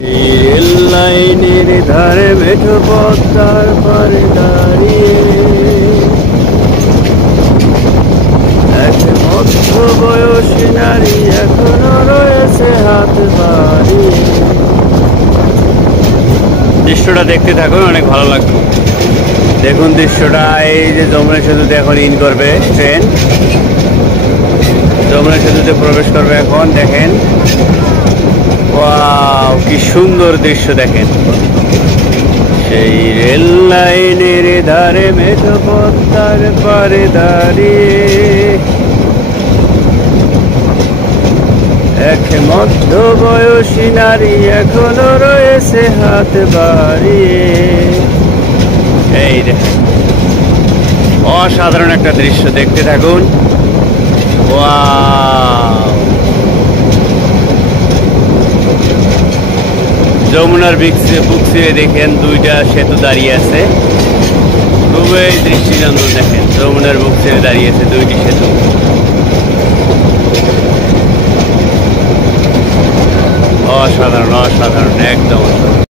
Rail লাইনের ধারে মেঠো পদ্মার পারে দাঁড়িয়ে এক মধ্য বয়সী নারী এখনো রয়েছে হাত বাড়িয়ে। দৃশ্যটা দেখতে থাকুন, অনেক ভালো লাগবে। দেখুন দৃশ্যটা, এই যে যমুনা সেতুতে এখন ইন করবে ট্রেন, যমুনা সেতুতে প্রবেশ করবে এখন। দেখেন, ওয়াও, কি সুন্দর দৃশ্য দেখেন। সেই রেল লাইনের ধারে মেঠো পদ্মার পারে দাঁড়িয়ে এক মধ্য বয়সী নারী এখনো রয়েছে হাত বাড়িয়ে। এই দেখেন, অসাধারণ একটা দৃশ্য, দেখতে থাকুন। ওয়াও, যমুনার বুক ছিঁড়ে দেখেন দুইটা সেতু দাঁড়িয়ে আছে, খুবই দৃষ্টিনন্দন। দেখেন, যমুনার বুক ছিঁড়ে দাঁড়িয়েছে দুইটি সেতু।